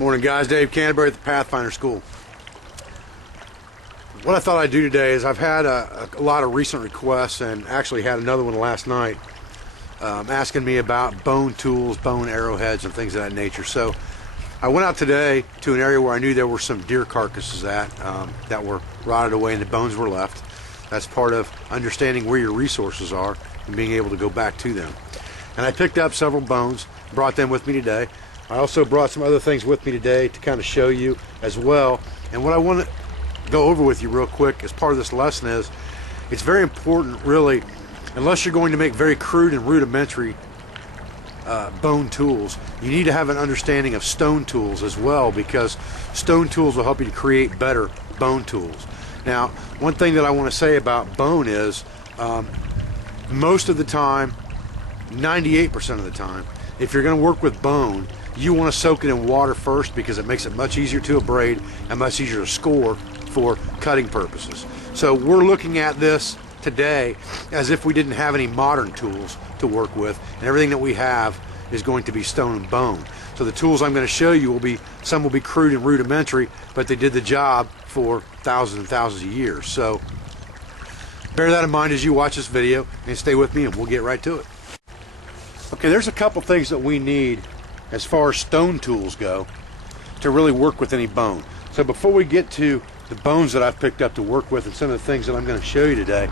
Morning guys, Dave Canterbury at the Pathfinder School. What I thought I'd do today is I've had a lot of recent requests, and actually had another one last night asking me about bone tools, bone arrowheads and things of that nature. So I went out today to an area where I knew there were some deer carcasses that were rotted away and the bones were left. That's part of understanding where your resources are and being able to go back to them. And I picked up several bones, brought them with me today. I also brought some other things with me today to kind of show you as well. And what I want to go over with you real quick as part of this lesson is, it's very important really, unless you're going to make very crude and rudimentary bone tools, you need to have an understanding of stone tools as well, because stone tools will help you to create better bone tools. Now, one thing that I want to say about bone is, most of the time, 98% of the time, if you're going to work with bone, you want to soak it in water first, because it makes it much easier to abrade and much easier to score for cutting purposes. So we're looking at this today as if we didn't have any modern tools to work with, and everything that we have is going to be stone and bone. So the tools I'm going to show you some will be crude and rudimentary, but they did the job for thousands and thousands of years. So bear that in mind as you watch this video, and stay with me and we'll get right to it. Okay, there's a couple things that we need as far as stone tools go to really work with any bone. So before we get to the bones that I've picked up to work with and some of the things that I'm going to show you today,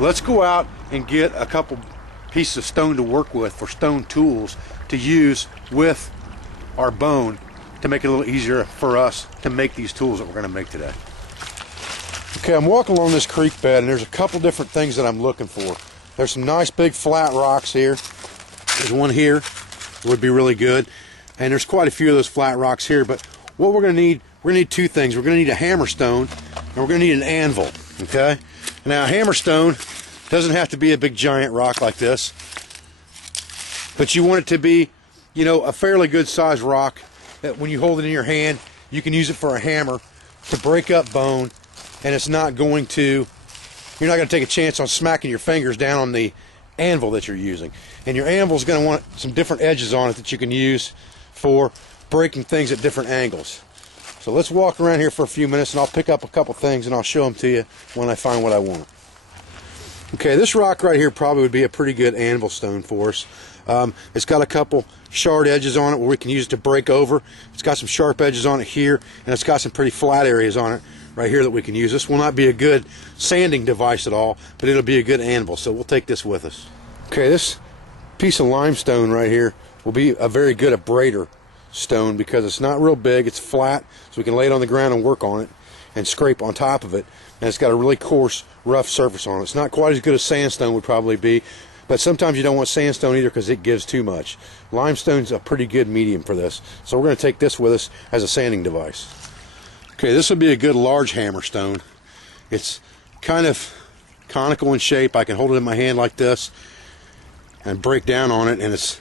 let's go out and get a couple pieces of stone to work with for stone tools to use with our bone to make it a little easier for us to make these tools that we're going to make today. Okay, I'm walking along this creek bed, and there's a couple different things that I'm looking for. There's some nice big flat rocks here. There's one here that would be really good, and there's quite a few of those flat rocks here. But what we're going to need two things. We're going to need a hammerstone, and we're going to need an anvil. Okay, now a hammerstone doesn't have to be a big giant rock like this, but you want it to be, you know, a fairly good sized rock that when you hold it in your hand, you can use it for a hammer to break up bone, and it's not going to, you're not going to take a chance on smacking your fingers down on the anvil that you're using. And your anvil is going to want some different edges on it that you can use for breaking things at different angles. So let's walk around here for a few minutes, and I'll pick up a couple things and I'll show them to you when I find what I want. Okay, this rock right here probably would be a pretty good anvil stone for us. It's got a couple shard edges on it where we can use it to break over. It's got some sharp edges on it here, and it's got some pretty flat areas on it right here that we can use. This will not be a good sanding device at all, but it'll be a good anvil, so we'll take this with us. Okay, this piece of limestone right here will be a very good abrader stone, because it's not real big, it's flat, so we can lay it on the ground and work on it and scrape on top of it, and it's got a really coarse, rough surface on it. It's not quite as good as sandstone would probably be, but sometimes you don't want sandstone either because it gives too much. Limestone's a pretty good medium for this, so we're going to take this with us as a sanding device. Okay, this would be a good large hammerstone. It's kind of conical in shape. I can hold it in my hand like this and break down on it, and it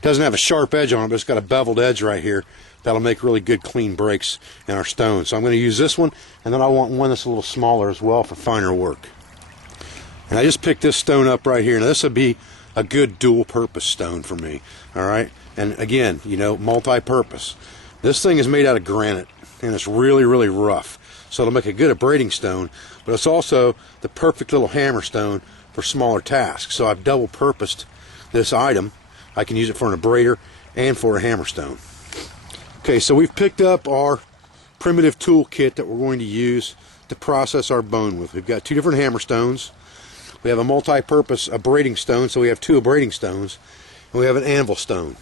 doesn't have a sharp edge on it, but it's got a beveled edge right here that'll make really good clean breaks in our stone. So I'm going to use this one, and then I want one that's a little smaller as well for finer work. And I just picked this stone up right here. Now this would be a good dual purpose stone for me, all right? And again, you know, multi-purpose. This thing is made out of granite, and it's really, really rough. So it'll make a good abrading stone, but it's also the perfect little hammer stone for smaller tasks. So I've double purposed this item. I can use it for an abrader and for a hammer stone. Okay, so we've picked up our primitive tool kit that we're going to use to process our bone with. We've got two different hammer stones. We have a multi-purpose abrading stone, so we have two abrading stones, and we have an anvil stone.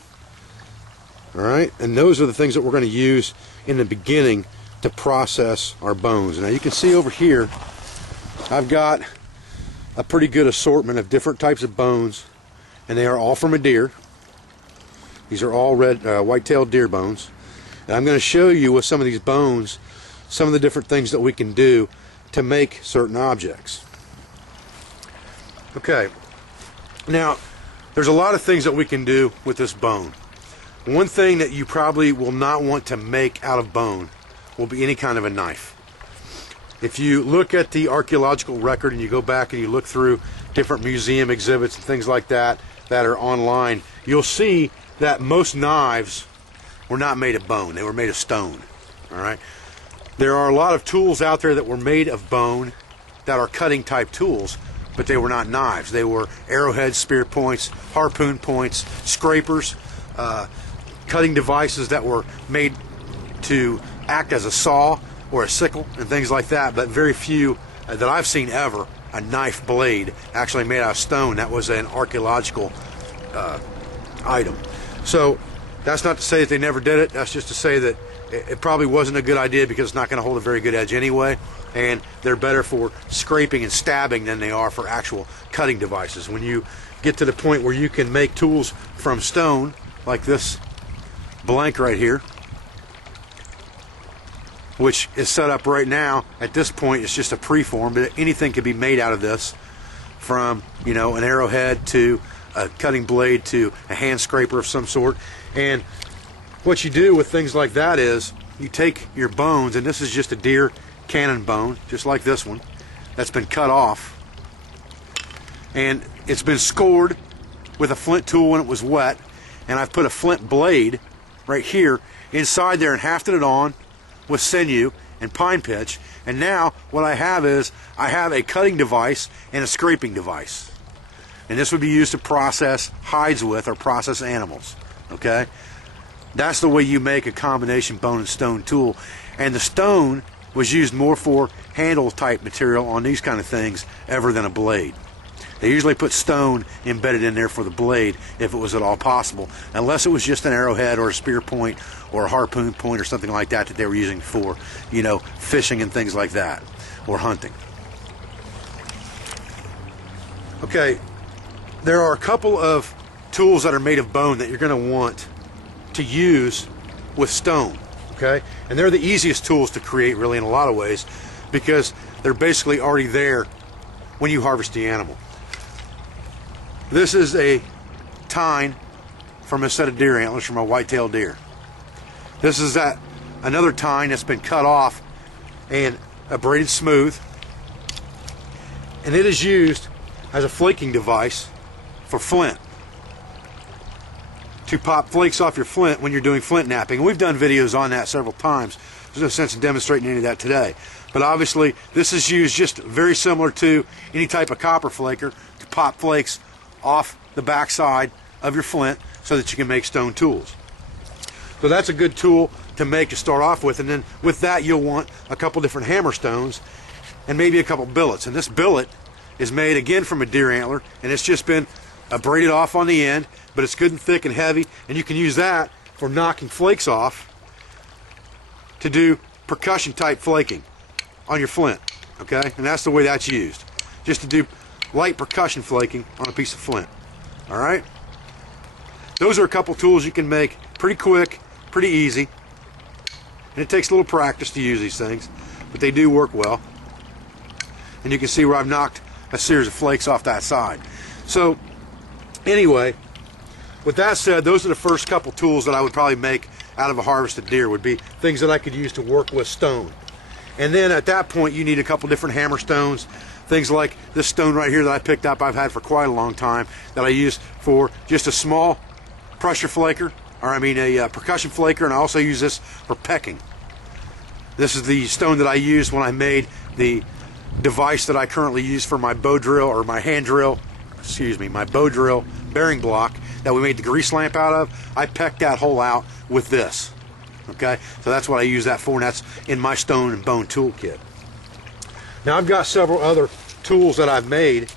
All right, and those are the things that we're going to use in the beginning to process our bones. Now you can see over here, I've got a pretty good assortment of different types of bones, and they are all from a deer. These are all white-tailed deer bones, and I'm going to show you with some of these bones some of the different things that we can do to make certain objects. Okay, now there's a lot of things that we can do with this bone. One thing that you probably will not want to make out of bone will be any kind of a knife. If you look at the archaeological record and you go back and you look through different museum exhibits and things like that that are online, you'll see that most knives were not made of bone. They were made of stone. All right. There are a lot of tools out there that were made of bone that are cutting type tools, but they were not knives. They were arrowheads, spear points, harpoon points, scrapers, cutting devices that were made to act as a saw or a sickle and things like that, but very few that I've seen ever a knife blade actually made out of stone that was an archaeological item. So that's not to say that they never did it. That's just to say that it probably wasn't a good idea because it's not going to hold a very good edge anyway, and they're better for scraping and stabbing than they are for actual cutting devices. When you get to the point where you can make tools from stone, like this blank right here, which is set up right now, at this point it's just a preform, but anything can be made out of this, from, you know, an arrowhead to a cutting blade to a hand scraper of some sort. And what you do with things like that is you take your bones, and this is just a deer cannon bone, just like this one, that's been cut off, and it's been scored with a flint tool when it was wet, and I've put a flint blade right here inside there and hafted it on with sinew and pine pitch. And now what I have is I have a cutting device and a scraping device, and this would be used to process hides with or process animals. Okay, that's the way you make a combination bone and stone tool. And the stone was used more for handle type material on these kind of things ever than a blade. They usually put stone embedded in there for the blade if it was at all possible, unless it was just an arrowhead or a spear point or a harpoon point or something like that that they were using for, you know, fishing and things like that, or hunting. Okay, there are a couple of tools that are made of bone that you're going to want to use with stone, okay? And they're the easiest tools to create, really, in a lot of ways, because they're basically already there when you harvest the animal. This is a tine from a set of deer antlers from a white-tailed deer. This is another tine that's been cut off and abraded smooth, and it is used as a flaking device for flint, to pop flakes off your flint when you're doing flint napping. And we've done videos on that several times. There's no sense in demonstrating any of that today. But obviously, this is used just very similar to any type of copper flaker to pop flakes off the backside of your flint so that you can make stone tools. So that's a good tool to make to start off with. And then with that, you'll want a couple different hammer stones and maybe a couple billets. And this billet is made again from a deer antler, and it's just been braided off on the end, but it's good and thick and heavy, and you can use that for knocking flakes off to do percussion type flaking on your flint. Okay, and that's the way that's used, just to do light percussion flaking on a piece of flint. All right, those are a couple tools you can make pretty quick, pretty easy, and it takes a little practice to use these things, but they do work well. And you can see where I've knocked a series of flakes off that side. So anyway, with that said, those are the first couple tools that I would probably make out of a harvested deer, would be things that I could use to work with stone. And then at that point, you need a couple different hammer stones, things like this stone right here that I picked up, I've had for quite a long time, that I use for just a small pressure flaker, or a percussion flaker, and I also use this for pecking. This is the stone that I used when I made the device that I currently use for my bow drill, or my hand drill, my bow drill bearing block that we made the grease lamp out of. I pecked that hole out with this. Okay, so that's what I use that for, and that's in my stone and bone toolkit. Now I've got several other tools that I've made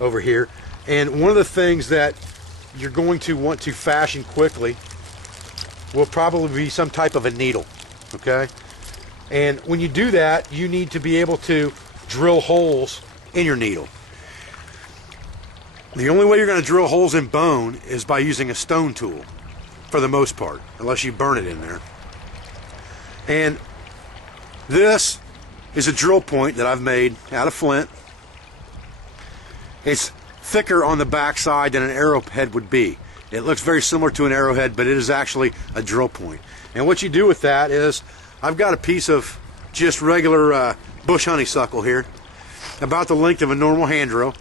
over here, and one of the things that you're going to want to fashion quickly will probably be some type of a needle. Okay, and when you do that, you need to be able to drill holes in your needle. The only way you're going to drill holes in bone is by using a stone tool, for the most part, unless you burn it in there. And this is a drill point that I've made out of flint. It's thicker on the back side than an arrowhead would be. It looks very similar to an arrowhead, but it is actually a drill point. And what you do with that is, I've got a piece of just regular bush honeysuckle here, about the length of a normal hand drill,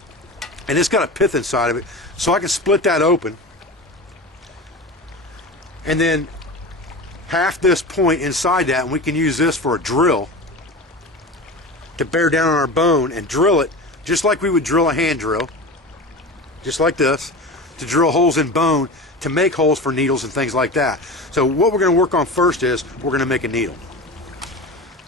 and it's got a pith inside of it, so I can split that open and then half this point inside that, and we can use this for a drill to bear down on our bone and drill it just like we would drill a hand drill, just like this, to drill holes in bone to make holes for needles and things like that. So what we're going to work on first is we're going to make a needle.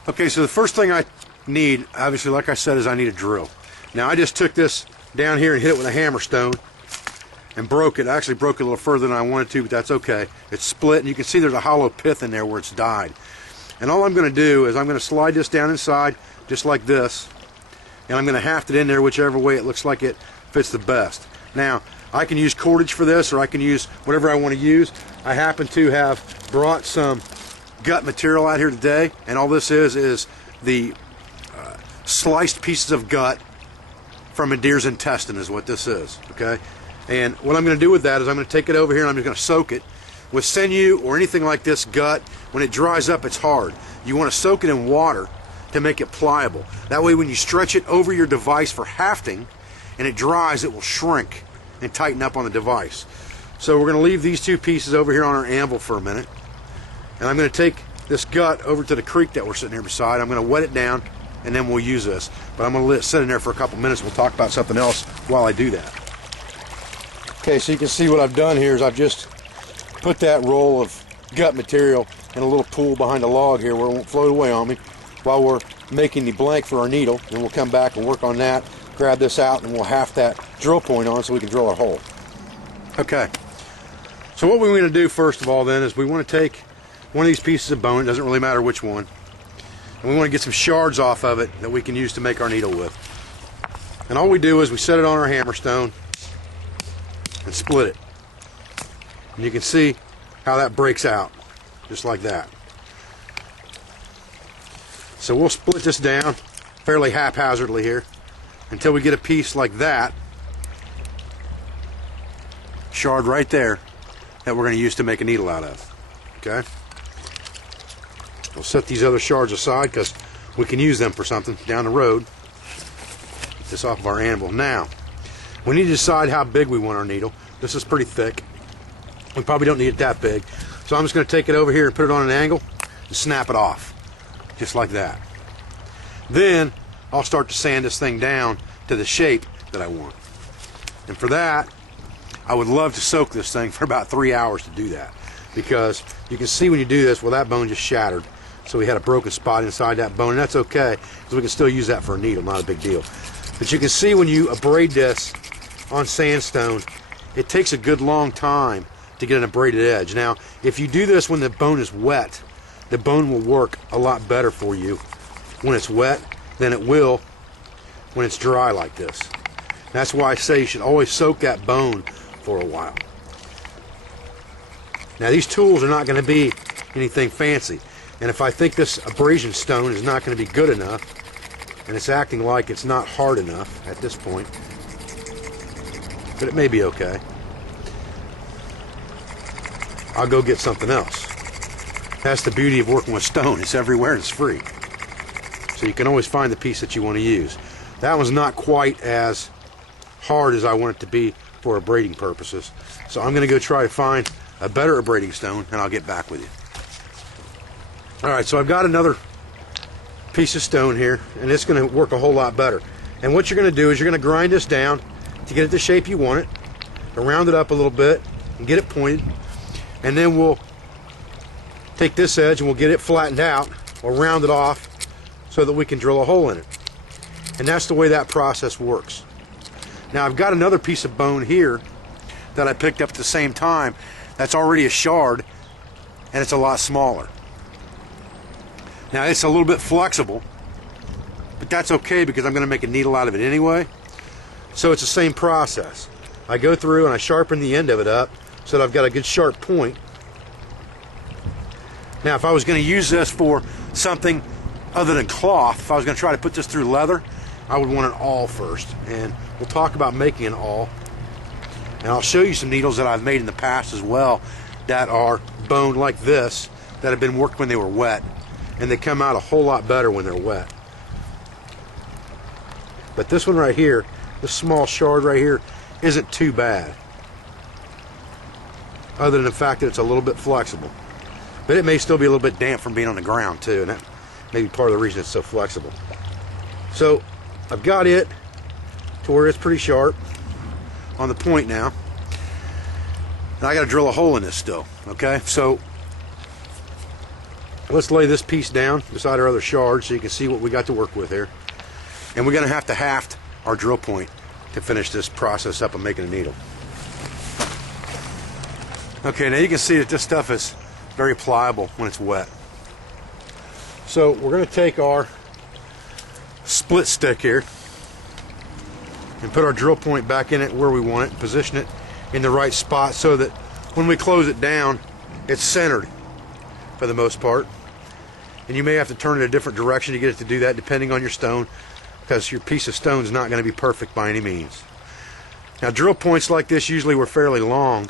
Okay, so the first thing I need, obviously, like I said, is I need a drill. Now I just took this down here and hit it with a hammer stone and broke it. I actually broke it a little further than I wanted to, but that's okay. It's split, and you can see there's a hollow pith in there where it's died. And all I'm going to do is I'm going to slide this down inside just like this, and I'm going to haft it in there whichever way it looks like it fits the best. Now I can use cordage for this, or I can use whatever I want to use. I happen to have brought some gut material out here today, and all this is the sliced pieces of gut from a deer's intestine is what this is. Okay, and what I'm going to do with that is I'm going to take it over here and I'm just going to soak it with sinew or anything like this gut. When it dries up, it's hard. You want to soak it in water to make it pliable. That way when you stretch it over your device for hafting and it dries, it will shrink and tighten up on the device. So we're going to leave these two pieces over here on our anvil for a minute, and I'm going to take this gut over to the creek that we're sitting here beside. I'm going to wet it down, and then we'll use this. But I'm going to let it sit in there for a couple minutes. We'll talk about something else while I do that. Okay, so you can see what I've done here is I've just put that roll of gut material in a little pool behind a log here where it won't float away on me while we're making the blank for our needle. And we'll come back and work on that, grab this out, and we'll haft that drill point on so we can drill our hole. Okay, so what we want to do first of all then is we want to take one of these pieces of bone, it doesn't really matter which one, and we want to get some shards off of it that we can use to make our needle with. And all we do is we set it on our hammer stone and split it. And you can see how that breaks out, just like that. So we'll split this down fairly haphazardly here until we get a piece like that, shard right there, that we're going to use to make a needle out of. Okay? We'll set these other shards aside because we can use them for something down the road. Get this off of our anvil. Now, we need to decide how big we want our needle. This is pretty thick. We probably don't need it that big. So I'm just going to take it over here and put it on an angle and snap it off. Just like that. Then I'll start to sand this thing down to the shape that I want. And for that, I would love to soak this thing for about 3 hours to do that. Because you can see when you do this, well, that bone just shattered. So we had a broken spot inside that bone, and that's okay, because we can still use that for a needle, not a big deal. But you can see when you abrade this on sandstone, it takes a good long time to get an abraded edge. Now, if you do this when the bone is wet, the bone will work a lot better for you when it's wet than it will when it's dry like this. That's why I say you should always soak that bone for a while. Now, these tools are not going to be anything fancy, and if I think this abrasion stone is not going to be good enough, and it's acting like it's not hard enough at this point, but it may be okay, I'll go get something else. That's the beauty of working with stone. It's everywhere and it's free. So you can always find the piece that you want to use. That one's not quite as hard as I want it to be for abrading purposes. So I'm going to go try to find a better abrading stone, and I'll get back with you. Alright, so I've got another piece of stone here, and it's going to work a whole lot better. And what you're going to do is you're going to grind this down to get it the shape you want it, and round it up a little bit, and get it pointed. And then we'll take this edge and we'll get it flattened out, or round it off, so that we can drill a hole in it. And that's the way that process works. Now I've got another piece of bone here that I picked up at the same time that's already a shard, and it's a lot smaller. Now it's a little bit flexible, but that's okay because I'm going to make a needle out of it anyway. So it's the same process. I go through and I sharpen the end of it up so that I've got a good sharp point. Now if I was going to use this for something other than cloth, if I was going to try to put this through leather, I would want an awl first, and we'll talk about making an awl. And I'll show you some needles that I've made in the past as well that are boned like this, that have been worked when they were wet, and they come out a whole lot better when they're wet. But this one right here, this small shard right here, isn't too bad, other than the fact that it's a little bit flexible. but it may still be a little bit damp from being on the ground too, and that may be part of the reason it's so flexible. So I've got it to where it's pretty sharp on the point now, and I got to drill a hole in this still. Okay, so let's lay this piece down beside our other shards so you can see what we got to work with here. And we're going to haft our drill point to finish this process up of making a needle. Okay, now you can see that this stuff is very pliable when it's wet. So we're going to take our split stick here and put our drill point back in it where we want it and position it in the right spot so that when we close it down, it's centered for the most part. And you may have to turn it a different direction to get it to do that depending on your stone, because your piece of stone is not going to be perfect by any means. Now, drill points like this usually were fairly long,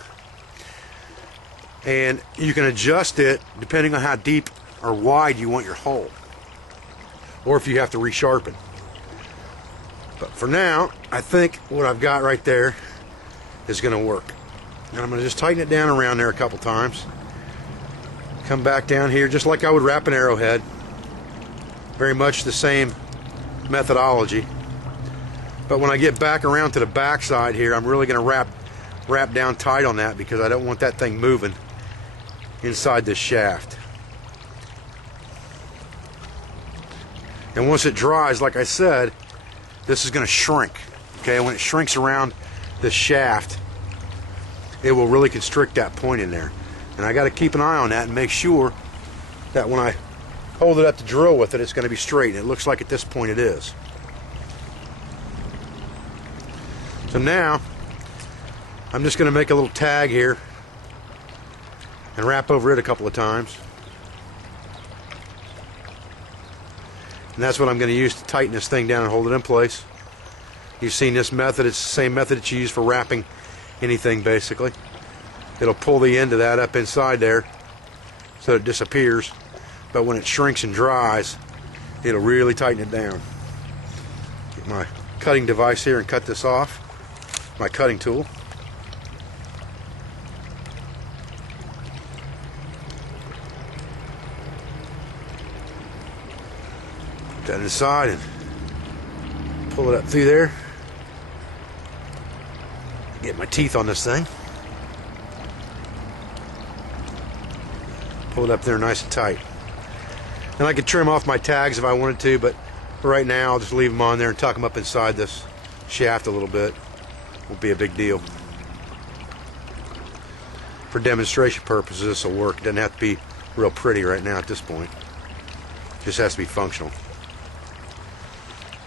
and you can adjust it depending on how deep or wide you want your hole, or if you have to resharpen. But for now, I think what I've got right there is going to work. And I'm going to just tighten it down around there a couple times. Come back down here just like I would wrap an arrowhead. Very much the same methodology. But when I get back around to the back side here, I'm really going to wrap down tight on that, because I don't want that thing moving inside this shaft. And once it dries, like I said, this is going to shrink. Okay, when it shrinks around this shaft, it will really constrict that point in there. And I got to keep an eye on that and make sure that when I hold it up to drill with it, it's going to be straight. And it looks like at this point it is. So now I'm just going to make a little tag here and wrap over it a couple of times. And that's what I'm going to use to tighten this thing down and hold it in place. You've seen this method. It's the same method that you use for wrapping anything, basically. It'll pull the end of that up inside there so it disappears, but when it shrinks and dries, it'll really tighten it down. Get my cutting device here and cut this off, my cutting tool. Put that inside and pull it up through there. Get my teeth on this thing. Pull it up there nice and tight. And I could trim off my tags if I wanted to, but for right now I'll just leave them on there and tuck them up inside this shaft a little bit. Won't be a big deal. For demonstration purposes, this will work. It doesn't have to be real pretty right now at this point. It just has to be functional.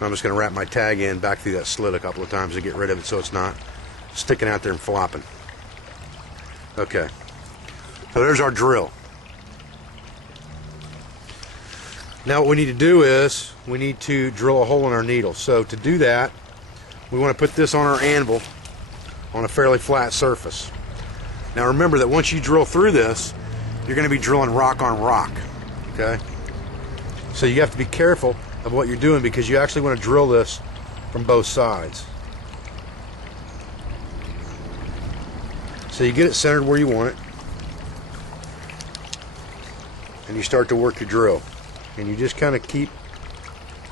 I'm just going to wrap my tag in back through that slit a couple of times to get rid of it so it's not sticking out there and flopping. Okay, so there's our drill. Now what we need to do is we need to drill a hole in our needle. So to do that, we want to put this on our anvil on a fairly flat surface. Now remember that once you drill through this, you're going to be drilling rock on rock. Okay, so you have to be careful of what you're doing, because you actually want to drill this from both sides. So you get it centered where you want it, and you start to work your drill, and you just kind of keep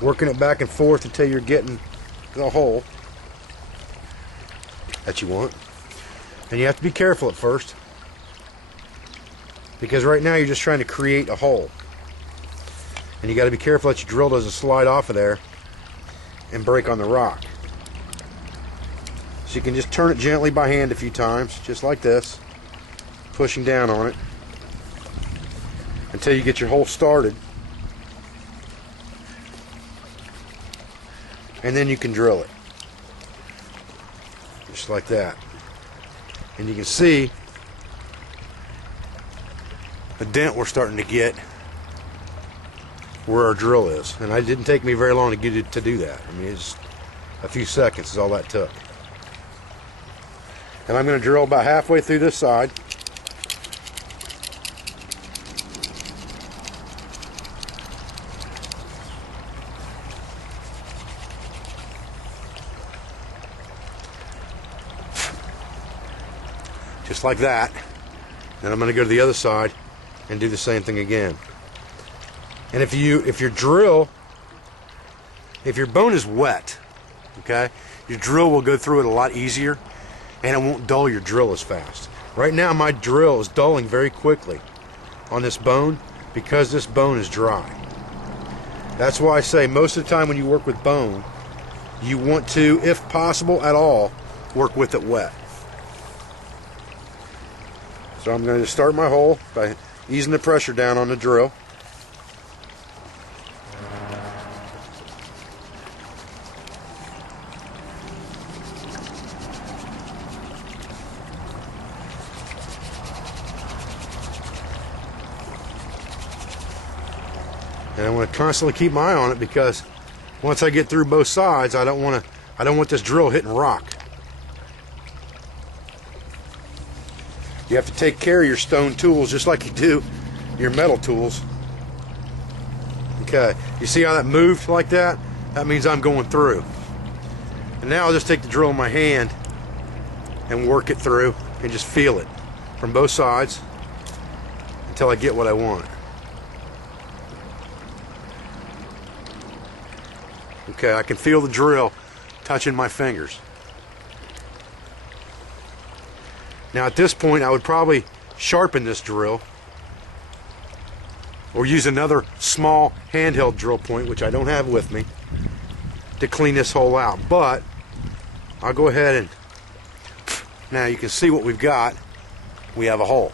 working it back and forth until you're getting the hole that you want. And you have to be careful at first, because right now you're just trying to create a hole, and you got to be careful that your drill doesn't slide off of there and break on the rock. So you can just turn it gently by hand a few times, just like this, pushing down on it until you get your hole started, and then you can drill it just like that. And you can see the dent we're starting to get where our drill is, and it didn't take me very long to get it to do that. I mean, it's a few seconds is all that took. And I'm going to drill about halfway through this side. Just like that. Then I'm going to go to the other side and do the same thing again. And if your bone is wet, okay, your drill will go through it a lot easier, and it won't dull your drill as fast. Right now my drill is dulling very quickly on this bone because this bone is dry. That's why I say most of the time when you work with bone, you want to, if possible at all, work with it wet. So I'm going to start my hole by easing the pressure down on the drill. And I want to constantly keep my eye on it because once I get through both sides, I don't want this drill hitting rock. You have to take care of your stone tools just like you do your metal tools. Okay, you see how that moved like that? That means I'm going through. And now I'll just take the drill in my hand and work it through and just feel it from both sides until I get what I want. Okay, I can feel the drill touching my fingers. Now at this point I would probably sharpen this drill or use another small handheld drill point, which I don't have with me, to clean this hole out. But I'll go ahead and now you can see what we've got. We have a hole.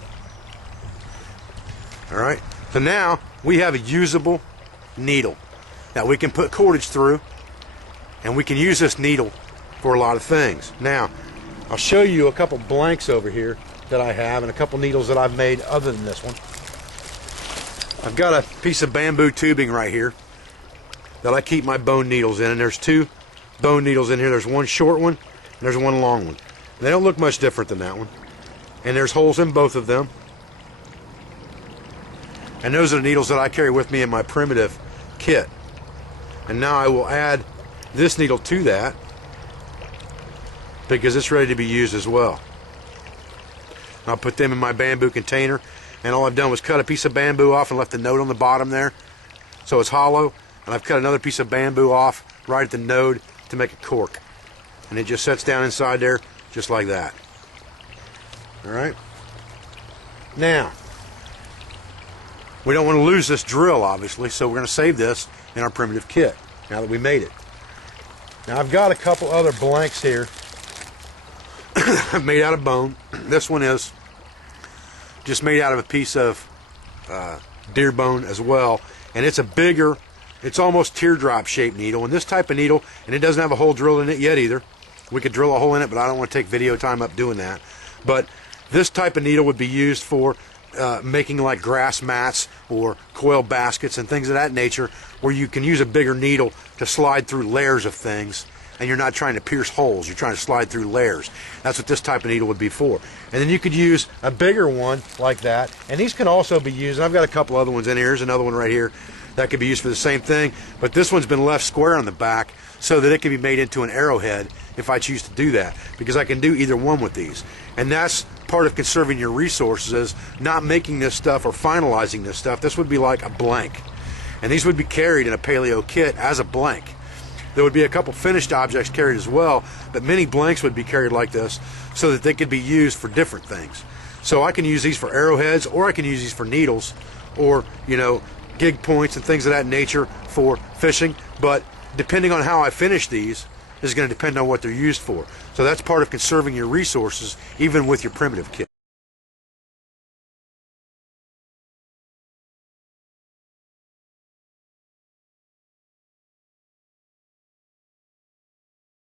Alright, so now we have a usable needle that we can put cordage through, and we can use this needle for a lot of things. Now I'll show you a couple blanks over here that I have and a couple needles that I've made other than this one. I've got a piece of bamboo tubing right here that I keep my bone needles in, and there's two bone needles in here. There's one short one and there's one long one. They don't look much different than that one, and there's holes in both of them. And those are the needles that I carry with me in my primitive kit. And now I will add this needle to that because it's ready to be used as well. I'll put them in my bamboo container, and all I've done was cut a piece of bamboo off and left the node on the bottom there so it's hollow, and I've cut another piece of bamboo off right at the node to make a cork, and it just sets down inside there just like that. Alright, now we don't want to lose this drill obviously, so we're going to save this in our primitive kit now that we made it. Now I've got a couple other blanks here made out of bone. This one is just made out of a piece of deer bone as well, and it's a bigger, it's almost teardrop shaped needle, and this type of needle, and it doesn't have a hole drilled in it yet either. We could drill a hole in it, but I don't want to take video time up doing that. But this type of needle would be used for making like grass mats or coil baskets and things of that nature, where you can use a bigger needle to slide through layers of things, and you're not trying to pierce holes, you're trying to slide through layers. That's what this type of needle would be for. And then you could use a bigger one like that, and these can also be used, and I've got a couple other ones in here. Here's another one right here that could be used for the same thing, but this one's been left square on the back so that it can be made into an arrowhead if I choose to do that, because I can do either one with these. And that's part of conserving your resources, is not making this stuff or finalizing this stuff. This would be like a blank, and these would be carried in a paleo kit as a blank. There would be a couple finished objects carried as well, but many blanks would be carried like this so that they could be used for different things. So I can use these for arrowheads, or I can use these for needles, or, you know, gig points and things of that nature for fishing. But depending on how I finish these is going to depend on what they're used for. So that's part of conserving your resources, even with your primitive kit.